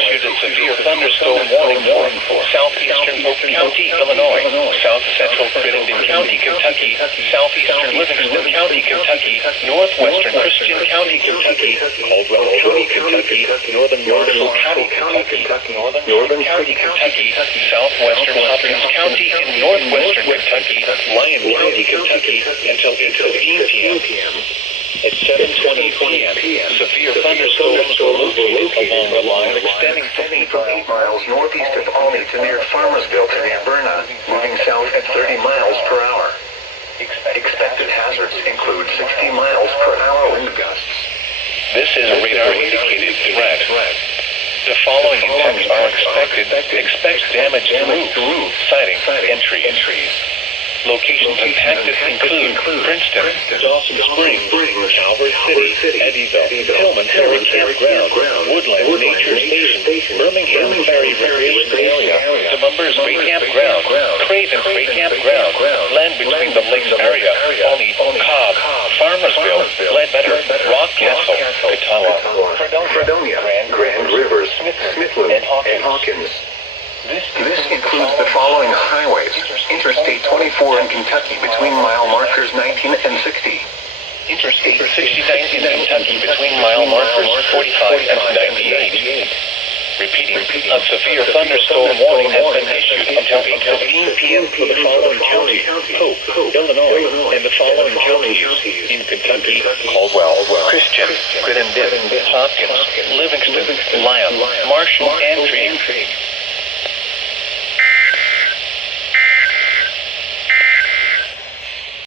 issued a severe thunderstorm warning for southeastern Polk County, Illinois, south central Crittenden County, Kentucky, southeastern Livingston County, Kentucky, northwestern Christian County, Kentucky, Caldwell County, Kentucky, northern Marshall County, Kentucky, northern County, Kentucky, southwestern Hopkins County, and northwestern Kentucky, Lyon County, Kentucky, until 8:15 p.m. At 7:20 p.m., severe thunderstorms were located along the line extending from 8 miles northeast of Albany to near Farmersville to near Vernon, moving south at 30 miles per hour. Expected hazards include 60 miles per hour wind gusts. This is a radar-indicated threat. The following events are expected. Expect damage to roof, siding, entries. Locations impacted include Princeton, Dawson Springs, Calvert City, Eddyville, Tillman Ferry Campground, Woodland Nature Station, Birmingham Ferry Recreation Area, DeMumbers Freight Campground, Craven Freight Campground, land between the lakes area, Albany, Cobb, Farmersville, Ledbetter, Rock Castle, Catawba, Fredonia, Grand Rivers, Smithland, and Hawkins. This includes the following highways: Interstate 24 in Kentucky between mile markers 19 and 60. Interstate 69 in Kentucky between mile markers 45 and 98. Repeating, a severe thunderstorm warning has been issued until 8:15 p.m. for the following counties: Polk, Illinois, and the following counties in Kentucky: Caldwell, Christian, Crittenden, Hopkins, Livingston, Lyon, Marshall,